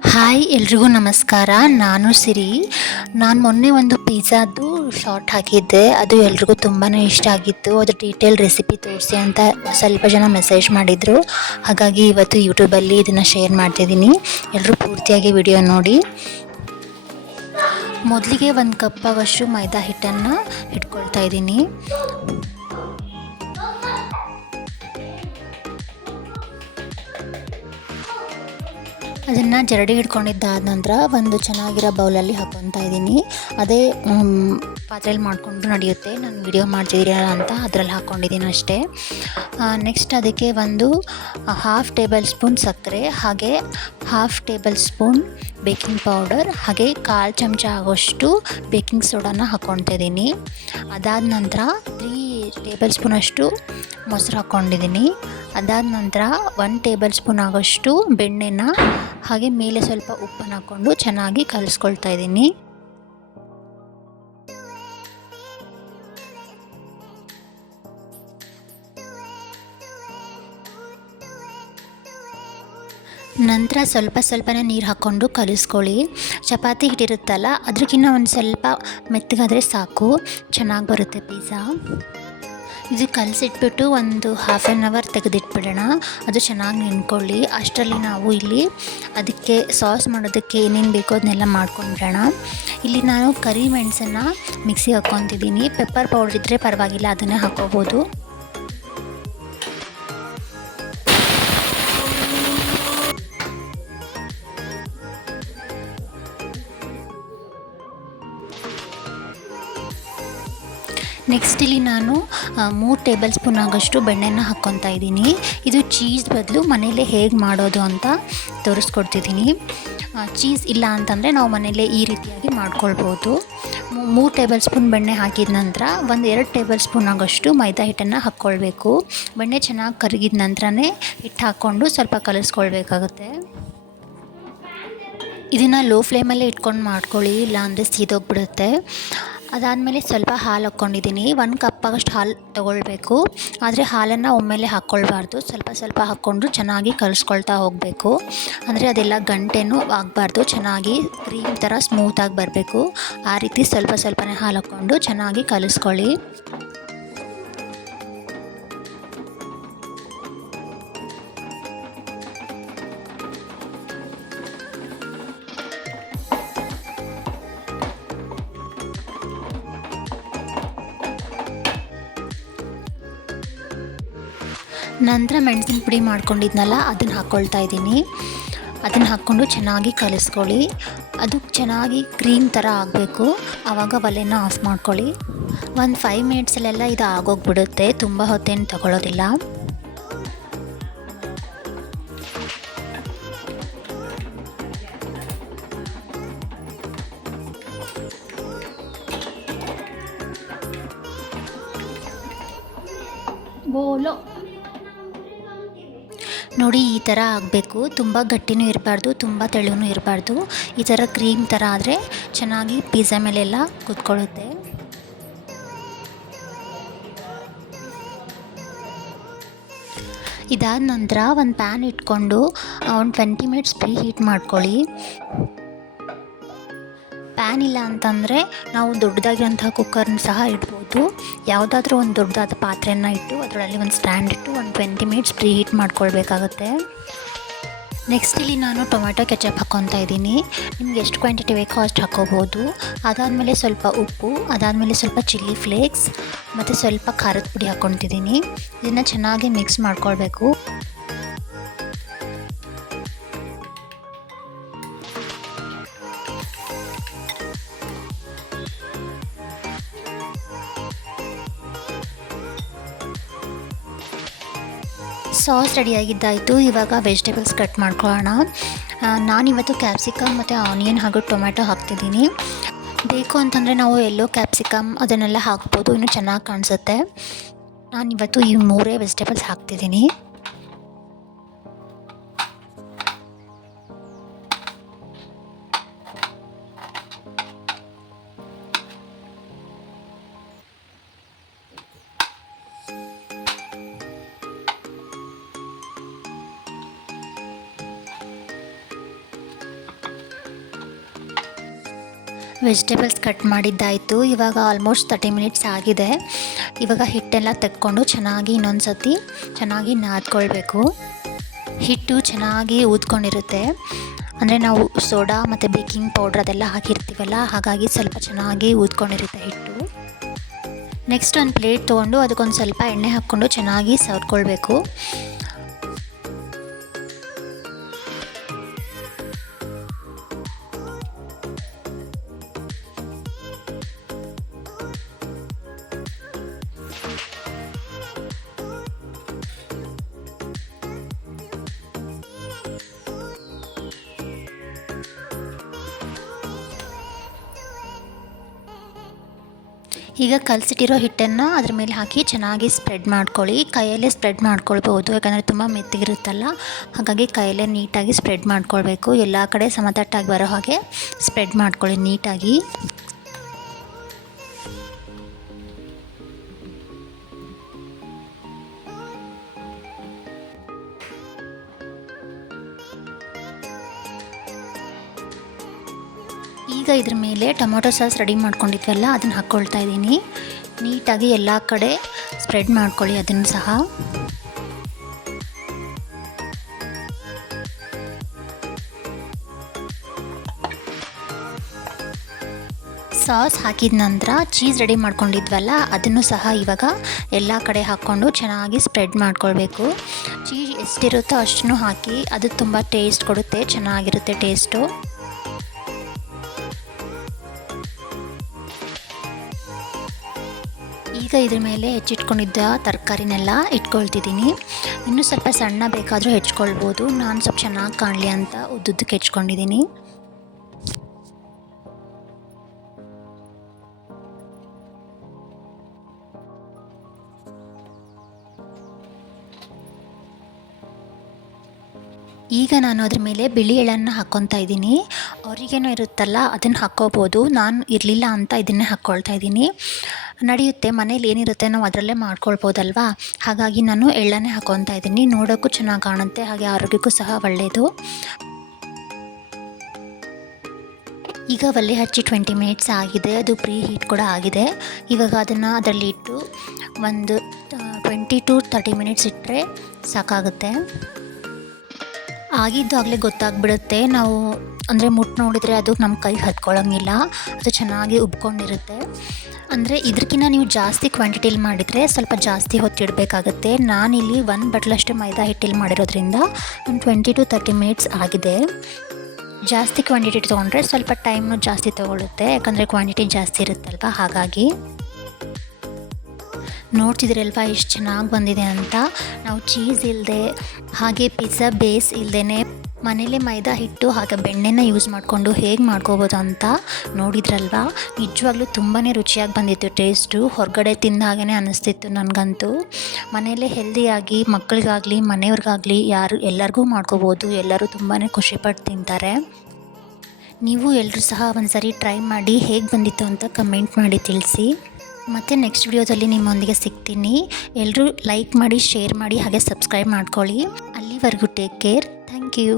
Hi ಎಲ್ರಿಗೂ ನಮಸ್ಕಾರ. ನಾನು ಸಿರಿ. ನಾನು ಮೊನ್ನೆ ಒಂದು ಪಿಜ್ಜಾದು ಶಾರ್ಟ್ ಹಾಕಿದ್ದೆ. ಅದು ಎಲ್ರಿಗೂ ತುಂಬಾ ಇಷ್ಟ ಆಗಿತ್ತು. ಅದು ಡೀಟೇಲ್ ರೆಸಿಪಿ ತೋರಿಸಿ ಅಂತ ಸ್ವಲ್ಪ ಜನ ಮೆಸೇಜ್ ಮಾಡಿದರು. ಹಾಗಾಗಿ ಇವತ್ತು ಯೂಟ್ಯೂಬಲ್ಲಿ ಇದನ್ನು ಶೇರ್ ಮಾಡ್ತಿದ್ದೀನಿ ಎಲ್ಲರೂ ಪೂರ್ತಿಯಾಗಿ ವಿಡಿಯೋ ನೋಡಿ. ಮೊದಲಿಗೆ ಒಂದು ಕಪ್ ಆಗೋಷ್ಟು ಮೈದಾ ಹಿಟ್ಟನ್ನು ಇಟ್ಕೊಳ್ತಾ ಇದ್ದೀನಿ. ಅದನ್ನು ಜರಡಿ ಹಿಡ್ಕೊಂಡಿದ್ದಾದ ನಂತರ ಒಂದು ಚೆನ್ನಾಗಿರೋ ಬೌಲಲ್ಲಿ ಹಾಕ್ಕೊತಾ ಇದ್ದೀನಿ. ಅದೇ ಪಾತ್ರೆಯಲ್ಲಿ ಮಾಡಿಕೊಂಡು ನಡೆಯುತ್ತೆ. ನಾನು ವಿಡಿಯೋ ಮಾಡ್ತಿದ್ದೀರಲ್ಲ ಅಂತ ಅದರಲ್ಲಿ ಹಾಕ್ಕೊಂಡಿದ್ದೀನಿ ಅಷ್ಟೇ. ನೆಕ್ಸ್ಟ್ ಅದಕ್ಕೆ ಒಂದು ಹಾಫ್ ಟೇಬಲ್ ಸ್ಪೂನ್ ಸಕ್ಕರೆ, ಹಾಗೆ half tablespoon baking powder ಹಾಗೆ ಕಾಲು ಚಮಚ ಆಗೋಷ್ಟು ಬೇಕಿಂಗ್ ಸೋಡಾನ ಹಾಕ್ಕೊತಿದ್ದೀನಿ ಅದಾದ ನಂತರ ತ್ರೀ ಟೇಬಲ್ ಸ್ಪೂನಷ್ಟು ಮೊಸರು ಹಾಕ್ಕೊಂಡಿದ್ದೀನಿ ಅದಾದ ನಂತರ ಒನ್ ಟೇಬಲ್ ಸ್ಪೂನ್ ಆಗೋಷ್ಟು ಬೆಣ್ಣೆನ ಹಾಗೆ ಮೇಲೆ ಸ್ವಲ್ಪ ಉಪ್ಪನ್ನು ಹಾಕ್ಕೊಂಡು ಚೆನ್ನಾಗಿ ಕಲಿಸ್ಕೊಳ್ತಾ ಇದ್ದೀನಿ. ನಂತರ ಸ್ವಲ್ಪ ಸ್ವಲ್ಪನೇ ನೀರು ಹಾಕ್ಕೊಂಡು ಕಲಿಸ್ಕೊಳ್ಳಿ. ಚಪಾತಿ ಹಿಟ್ಟಿರುತ್ತಲ್ಲ ಅದಕ್ಕಿಂತ ಒಂದು ಸ್ವಲ್ಪ ಮೆತ್ತಗಾದರೆ ಸಾಕು. ಚೆನ್ನಾಗಿ ಬರುತ್ತೆ ಪಿಜ್ಜಾ. ಇದು ಕಲಸಿಟ್ಬಿಟ್ಟು ಒಂದು ಹಾಫ್ ಆ್ಯನ್ ಅವರ್ ತೆಗೆದಿಟ್ಬಿಡೋಣ. ಅದು ಚೆನ್ನಾಗಿ ನೆನ್ಕೊಳ್ಳಿ ಅಷ್ಟರಲ್ಲಿ ನಾವು ಇಲ್ಲಿ ಅದಕ್ಕೆ ಸಾಸ್ ಮಾಡೋದಕ್ಕೆ ಏನೇನು ಬೇಕೋ ಅದನ್ನೆಲ್ಲ ಮಾಡ್ಕೊಂಡ್ಬಿಡೋಣ ಇಲ್ಲಿ ನಾನು ಕರಿ ಮೆಣಸನ್ನು ಮಿಕ್ಸಿಗೆ ಹಾಕ್ಕೊತಿದ್ದೀನಿ. ಪೆಪ್ಪರ್ ಪೌಡ್ರ್ ಇದ್ದರೆ ಪರವಾಗಿಲ್ಲ, ಅದನ್ನೇ ಹಾಕೋಬೋದು ನೆಕ್ಸ್ಟ್ ಇಲ್ಲಿ ನಾನು ಮೂರು ಟೇಬಲ್ ಸ್ಪೂನ್ ಆಗೋಷ್ಟು ಬೆಣ್ಣೆನ ಹಾಕ್ಕೊತಾ ಇದ್ದೀನಿ. ಇದು ಚೀಸ್ ಬದಲು ಮನೇಲೇ ಹೇಗೆ ಮಾಡೋದು ಅಂತ ತೋರಿಸ್ಕೊಡ್ತಿದ್ದೀನಿ. ಚೀಸ್ ಇಲ್ಲ ಅಂತಂದರೆ ನಾವು ಮನೇಲೇ ಈ ರೀತಿಯಾಗಿ ಮಾಡ್ಕೊಳ್ಬೋದು. ಮೂರು ಟೇಬಲ್ ಸ್ಪೂನ್ ಬೆಣ್ಣೆ ಹಾಕಿದ ನಂತರ ಒಂದು ಎರಡು ಟೇಬಲ್ ಸ್ಪೂನ್ ಆಗೋಷ್ಟು ಮೈದಾ ಹಿಟ್ಟನ್ನು ಹಾಕ್ಕೊಳ್ಬೇಕು. ಬೆಣ್ಣೆ ಚೆನ್ನಾಗಿ ಕರಗಿದ ನಂತರನೇ ಹಿಟ್ಟು ಹಾಕ್ಕೊಂಡು ಸ್ವಲ್ಪ ಕಲಿಸ್ಕೊಳ್ಬೇಕಾಗತ್ತೆ. ಇದನ್ನು ಲೋ ಫ್ಲೇಮಲ್ಲೇ ಇಟ್ಕೊಂಡು ಮಾಡ್ಕೊಳ್ಳಿ, ಇಲ್ಲಾಂದರೆ ಸೀದೋಗ್ಬಿಡುತ್ತೆ. ಅದಾದಮೇಲೆ ಸ್ವಲ್ಪ ಹಾಲು ಹಾಕ್ಕೊಂಡಿದ್ದೀನಿ. ಒಂದು ಕಪ್ ಆಗೋಷ್ಟು ಹಾಲು ತೊಗೊಳ್ಬೇಕು. ಆದರೆ ಹಾಲನ್ನು ಒಮ್ಮೆಲೆ ಹಾಕ್ಕೊಳ್ಬಾರ್ದು ಸ್ವಲ್ಪ ಸ್ವಲ್ಪ ಹಾಕ್ಕೊಂಡು ಚೆನ್ನಾಗಿ ಕಲಿಸ್ಕೊಳ್ತಾ ಹೋಗಬೇಕು. ಅಂದರೆ ಅದೆಲ್ಲ ಗಂಟೆನೂ ಆಗಬಾರ್ದು. ಚೆನ್ನಾಗಿ ಕ್ರೀಮ್ ಥರ ಸ್ಮೂತಾಗಿ ಬರಬೇಕು. ಆ ರೀತಿ ಸ್ವಲ್ಪ ಸ್ವಲ್ಪನೇ ಹಾಲು ಹಾಕ್ಕೊಂಡು ಚೆನ್ನಾಗಿ ಕಲಿಸ್ಕೊಳ್ಳಿ. ನಂತರ ಮೆಣಸಿನ ಪುಡಿ ಮಾಡ್ಕೊಂಡಿದ್ನಲ್ಲ, ಅದನ್ನು ಹಾಕ್ಕೊಳ್ತಾ ಇದ್ದೀನಿ. ಅದನ್ನು ಹಾಕ್ಕೊಂಡು ಚೆನ್ನಾಗಿ ಕಲಿಸ್ಕೊಳ್ಳಿ. ಅದು ಚೆನ್ನಾಗಿ ಕ್ರೀಮ್ ಥರ ಆಗಬೇಕು. ಆವಾಗ ಒಲೆನ ಆಫ್ ಮಾಡ್ಕೊಳ್ಳಿ. ಒಂದು ಫೈವ್ ಮಿನಿಟ್ಸಲ್ಲೆಲ್ಲ ಇದು ಆಗೋಗ್ಬಿಡುತ್ತೆ. ತುಂಬ ಹೊತ್ತೇನು ತಗೊಳ್ಳೋದಿಲ್ಲ ಬೋಲೋ. ನೋಡಿ, ಈ ಥರ ಆಗಬೇಕು. ತುಂಬ ಗಟ್ಟಿನೂ ಇರಬಾರ್ದು, ತುಂಬ ತೆಳುವೂ ಇರಬಾರ್ದು. ಈ ಥರ ಕ್ರೀಮ್ ಥರ ಆದರೆ ಚೆನ್ನಾಗಿ ಪಿಜ್ಜಾ ಮೇಲೆಲ್ಲ ಕೂತ್ಕೊಳ್ಳುತ್ತೆ. ಇದಾದ ನಂತರ ಒಂದು ಪ್ಯಾನ್ ಇಟ್ಕೊಂಡು, ಒಂದು ಟ್ವೆಂಟಿ ಮಿನಿಟ್ಸ್ ಪ್ರೀ ಹೀಟ್ ಮಾಡ್ಕೊಳ್ಳಿ. ಪ್ಯಾನ್ ಇಲ್ಲ ಅಂತಂದರೆ ನಾವು ದೊಡ್ಡದಾಗಿರೋಂಥ ಕುಕ್ಕರ್ನ ಸಹ ಇಡ್ಬೋದು. ಯಾವುದಾದ್ರೂ ಒಂದು ದೊಡ್ಡದಾದ ಪಾತ್ರೆಯನ್ನು ಇಟ್ಟು ಅದರಲ್ಲಿ ಒಂದು ಸ್ಟ್ಯಾಂಡ್ ಇಟ್ಟು ಒಂದು ಟ್ವೆಂಟಿ ಮಿನಿಟ್ಸ್ ಪ್ರೀ ಹೀಟ್ ಮಾಡ್ಕೊಳ್ಬೇಕಾಗುತ್ತೆ. ನೆಕ್ಸ್ಟ್ ಇಲ್ಲಿ ನಾನು ಟೊಮೆಟೊ ಕೆಚಪ್ ಹಾಕ್ಕೊತಾ ಇದ್ದೀನಿ. ನಿಮ್ಗೆ ಎಷ್ಟು ಕ್ವಾಂಟಿಟಿ ಬೇಕೋ ಅಷ್ಟು ಹಾಕ್ಕೋಬೋದು ಅದಾದಮೇಲೆ ಸ್ವಲ್ಪ ಉಪ್ಪು, ಅದಾದಮೇಲೆ ಸ್ವಲ್ಪ ಚಿಲ್ಲಿ ಫ್ಲೇಕ್ಸ್ ಮತ್ತು ಸ್ವಲ್ಪ ಖಾರದ ಪುಡಿ ಹಾಕ್ಕೊತಿದ್ದೀನಿ ಇದನ್ನು ಚೆನ್ನಾಗಿ ಮಿಕ್ಸ್ ಮಾಡ್ಕೊಳ್ಬೇಕು. ಸಾಸ್ ರೆಡಿಯಾಗಿದ್ದಾಯಿತು ಇವಾಗ ವೆಜಿಟೇಬಲ್ಸ್ ಕಟ್ ಮಾಡ್ಕೊಳ್ಳೋಣ. ನಾನಿವತ್ತು ಕ್ಯಾಪ್ಸಿಕಮ್ ಮತ್ತು ಆನಿಯನ್ ಹಾಗೂ ಟೊಮ್ಯಾಟೊ ಹಾಕ್ತಿದ್ದೀನಿ. ಬೇಕು ಅಂತಂದರೆ ನಾವು ಎಲ್ಲೋ ಕ್ಯಾಪ್ಸಿಕಮ್ ಅದನ್ನೆಲ್ಲ ಹಾಕ್ಬೋದು. ಇನ್ನೂ ಚೆನ್ನಾಗಿ ಕಾಣಿಸುತ್ತೆ. ನಾನಿವತ್ತು ಈ ಮೂರೇ ವೆಜಿಟೇಬಲ್ಸ್ ಹಾಕ್ತಿದ್ದೀನಿ. ವೆಜಿಟೇಬಲ್ಸ್ ಕಟ್ ಮಾಡಿದ್ದಾಯಿತು. ಇವಾಗ ಆಲ್ಮೋಸ್ಟ್ ತರ್ಟಿ ಮಿನಿಟ್ಸ್ ಆಗಿದೆ. ಇವಾಗ ಹಿಟ್ಟೆಲ್ಲ ತೆಕ್ಕೊಂಡು ಚೆನ್ನಾಗಿ ಇನ್ನೊಂದು ಸತಿ ಚೆನ್ನಾಗಿ ನಾದ್ಕೊಳ್ಬೇಕು. ಹಿಟ್ಟು ಚೆನ್ನಾಗಿ ಊದ್ಕೊಂಡಿರುತ್ತೆ. ಅಂದರೆ ನಾವು ಸೋಡಾ ಮತ್ತು ಬೇಕಿಂಗ್ ಪೌಡ್ರ್ ಅದೆಲ್ಲ ಹಾಕಿರ್ತೀವಲ್ಲ, ಹಾಗಾಗಿ ಸ್ವಲ್ಪ ಚೆನ್ನಾಗಿ ಊದ್ಕೊಂಡಿರುತ್ತೆ ಹಿಟ್ಟು. ನೆಕ್ಸ್ಟ್ ಒಂದು ಪ್ಲೇಟ್ ತೊಗೊಂಡು ಅದಕ್ಕೊಂದು ಸ್ವಲ್ಪ ಎಣ್ಣೆ ಹಾಕ್ಕೊಂಡು ಚೆನ್ನಾಗಿ ಸವರ್ಕೊಳ್ಬೇಕು ಈಗ ಕಲಸಿಟ್ಟಿರೋ ಹಿಟ್ಟನ್ನು ಅದ್ರ ಮೇಲೆ ಹಾಕಿ ಚೆನ್ನಾಗಿ ಸ್ಪ್ರೆಡ್ ಮಾಡ್ಕೊಳ್ಳಿ. ಕೈಯಲ್ಲೇ ಸ್ಪ್ರೆಡ್ ಮಾಡ್ಕೊಳ್ಬೋದು ಯಾಕಂದರೆ ತುಂಬ ಮೆತ್ತಗಿರುತ್ತಲ್ಲ. ಹಾಗಾಗಿ ಕೈಯಲ್ಲೇ ನೀಟಾಗಿ ಸ್ಪ್ರೆಡ್ ಮಾಡ್ಕೊಳ್ಬೇಕು. ಎಲ್ಲ ಕಡೆ ಸಮತಟ್ಟಾಗಿ ಬರೋ ಹಾಗೆ ಸ್ಪ್ರೆಡ್ ಮಾಡ್ಕೊಳ್ಳಿ ನೀಟಾಗಿ. ಮೇಲೆ ಟೊಮೊಟೊ ಸಾಸ್ ರೆಡಿ ಮಾಡ್ಕೊಂಡಿದ್ವಲ್ಲ, ಅದನ್ನು ಹಾಕ್ಕೊಳ್ತಾ ಇದ್ದೀನಿ. ನೀಟಾಗಿ ಎಲ್ಲ ಕಡೆ ಸ್ಪ್ರೆಡ್ ಮಾಡ್ಕೊಳ್ಳಿ ಅದನ್ನು ಸಹ. ಸಾಸ್ ಹಾಕಿದ ನಂತರ ಚೀಸ್ ರೆಡಿ ಮಾಡ್ಕೊಂಡಿದ್ವಲ್ಲ, ಅದನ್ನು ಸಹ ಇವಾಗ ಎಲ್ಲ ಕಡೆ ಹಾಕ್ಕೊಂಡು ಚೆನ್ನಾಗಿ ಸ್ಪ್ರೆಡ್ ಮಾಡ್ಕೊಳ್ಬೇಕು. ಚೀಸ್ ಎಷ್ಟಿರುತ್ತೋ ಅಷ್ಟನ್ನು ಹಾಕಿ, ಅದು ತುಂಬ ಟೇಸ್ಟ್ ಕೊಡುತ್ತೆ, ಚೆನ್ನಾಗಿರುತ್ತೆ ಟೇಸ್ಟು. ಈಗ ಇದ್ರ ಮೇಲೆ ಹೆಚ್ಚಿಟ್ಕೊಂಡಿದ್ದ ತರಕಾರಿನೆಲ್ಲ ಇಟ್ಕೊಳ್ತಿದ್ದೀನಿ. ಇನ್ನೂ ಸ್ವಲ್ಪ ಸಣ್ಣ ಬೇಕಾದರೂ ಹೆಚ್ಕೊಳ್ಬೋದು ನಾನು ಸ್ವಲ್ಪ ಚೆನ್ನಾಗಿ ಕಾಣಲಿ ಅಂತ ಉದ್ದುದ್ದಕ್ಕೆ ಹೆಚ್ಕೊಂಡಿದ್ದೀನಿ ಈಗ ನಾನು ಅದ್ರ ಮೇಲೆ ಬಿಳಿ ಎಳ್ಳನ್ನು ಹಾಕ್ಕೊತಾ ಇದ್ದೀನಿ. ಅವರಿಗೇನೋ ಇರುತ್ತಲ್ಲ, ಅದನ್ನು ಹಾಕ್ಕೋಬೋದು. ನಾನು ಇರಲಿಲ್ಲ ಅಂತ ಇದನ್ನೇ ಹಾಕ್ಕೊಳ್ತಾ ಇದ್ದೀನಿ. ನಡೆಯುತ್ತೆ, ಮನೇಲಿ ಏನಿರುತ್ತೆ ನಾವು ಅದರಲ್ಲೇ ಮಾಡ್ಕೊಳ್ಬೋದಲ್ವಾ? ಹಾಗಾಗಿ ನಾನು ಎಳ್ಳನೇ ಹಾಕೊತಾ ಇದ್ದೀನಿ. ನೋಡೋಕ್ಕೂ ಚೆನ್ನಾಗಿ ಕಾಣುತ್ತೆ, ಹಾಗೆ ಆರೋಗ್ಯಕ್ಕೂ ಸಹ ಒಳ್ಳೆಯದು ಈಗ ಒಲೆ ಹಚ್ಚಿ ಟ್ವೆಂಟಿ ಮಿನಿಟ್ಸ್ ಆಗಿದೆ, ಅದು ಪ್ರೀ ಹೀಟ್ ಕೂಡ ಆಗಿದೆ. ಇವಾಗ ಅದನ್ನು ಅದರಲ್ಲಿ ಇಟ್ಟು ಒಂದು ಟ್ವೆಂಟಿ ಟು ತರ್ಟಿ ಮಿನಿಟ್ಸ್ ಇಟ್ಟರೆ ಸಾಕಾಗುತ್ತೆ. ಆಗಿದ್ದು ಆಗಲೇ ಗೊತ್ತಾಗ್ಬಿಡುತ್ತೆ. ನಾವು, ಅಂದರೆ ಮುಟ್ಟು ನೋಡಿದರೆ ಅದು ನಮ್ಮ ಕೈ ಹತ್ಕೊಳ್ಳೋಂಗಿಲ್ಲ ಅದು ಚೆನ್ನಾಗಿ ಉಬ್ಕೊಂಡಿರುತ್ತೆ. ಅಂದರೆ ಇದಕ್ಕಿಂತ ನೀವು ಜಾಸ್ತಿ ಕ್ವಾಂಟಿಟಿಲಿ ಮಾಡಿದರೆ ಸ್ವಲ್ಪ ಜಾಸ್ತಿ ಹೊತ್ತಿಡಬೇಕಾಗತ್ತೆ ನಾನಿಲ್ಲಿ ಒಂದು ಬಟ್ಲಷ್ಟು ಮೈದಾ ಹಿಟ್ಟಿಲ್ಲಿ ಮಾಡಿರೋದ್ರಿಂದ ಒಂದು ಟ್ವೆಂಟಿ ಟು ತರ್ಟಿ ಮಿನಿಟ್ಸ್ ಆಗಿದೆ. ಜಾಸ್ತಿ ಕ್ವಾಂಟಿಟಿ ತೊಗೊಂಡ್ರೆ ಸ್ವಲ್ಪ ಟೈಮು ಜಾಸ್ತಿ ತೊಗೊಳುತ್ತೆ. ಯಾಕಂದರೆ ಕ್ವಾಂಟಿಟಿ ಜಾಸ್ತಿ ಇರುತ್ತಲ್ವ? ಹಾಗಾಗಿ ನೋಡ್ತಿದ್ರಲ್ವ ಎಷ್ಟು ಚೆನ್ನಾಗಿ ಬಂದಿದೆ ಅಂತ. ನಾವು ಚೀಸ್ ಇಲ್ಲದೆ ಹಾಗೆ ಪಿಜ್ಜಾ ಬೇಸ್ ಇಲ್ಲದೇ ಮನೇಲಿ ಮೈದಾ ಹಿಟ್ಟು, ಹಾಗೆ ಬೆಣ್ಣೆನ ಯೂಸ್ ಮಾಡಿಕೊಂಡು ಹೇಗೆ ಮಾಡ್ಕೋಬೋದು ಅಂತ ನೋಡಿದ್ರಲ್ವ. ನಿಜವಾಗ್ಲೂ ತುಂಬಾ ರುಚಿಯಾಗಿ ಬಂದಿತ್ತು, ಟೇಸ್ಟು. ಹೊರಗಡೆ ತಿಂದ ಹಾಗೆ ಅನ್ನಿಸ್ತಿತ್ತು ನನಗಂತೂ. ಮನೆಯಲ್ಲೇ ಹೆಲ್ದಿಯಾಗಿ, ಮಕ್ಕಳಿಗಾಗಲಿ, ಮನೆಯವ್ರಿಗಾಗಲಿ ಯಾರು, ಎಲ್ಲರಿಗೂ ಮಾಡ್ಕೋಬೋದು. ಎಲ್ಲರೂ ತುಂಬಾ ಖುಷಿಪಟ್ಟು ತಿಂತಾರೆ. ನೀವು ಎಲ್ಲರೂ ಸಹ ಒಂದು ಟ್ರೈ ಮಾಡಿ ಹೇಗೆ ಬಂದಿತ್ತು ಅಂತ ಕಮೆಂಟ್ ಮಾಡಿ ತಿಳಿಸಿ. ಮತ್ತು ನೆಕ್ಸ್ಟ್ ವಿಡಿಯೋದಲ್ಲಿ ನಿಮ್ಮೊಂದಿಗೆ ಸಿಗ್ತೀನಿ. ಎಲ್ಲರೂ ಲೈಕ್ ಮಾಡಿ ಶೇರ್ ಮಾಡಿ, ಹಾಗೆ ಸಬ್ಸ್ಕ್ರೈಬ್ ಮಾಡ್ಕೊಳ್ಳಿ. ಅಲ್ಲಿವರೆಗೂ ಟೇಕ್ ಕೇರ್ ಥ್ಯಾಂಕ್ ಯು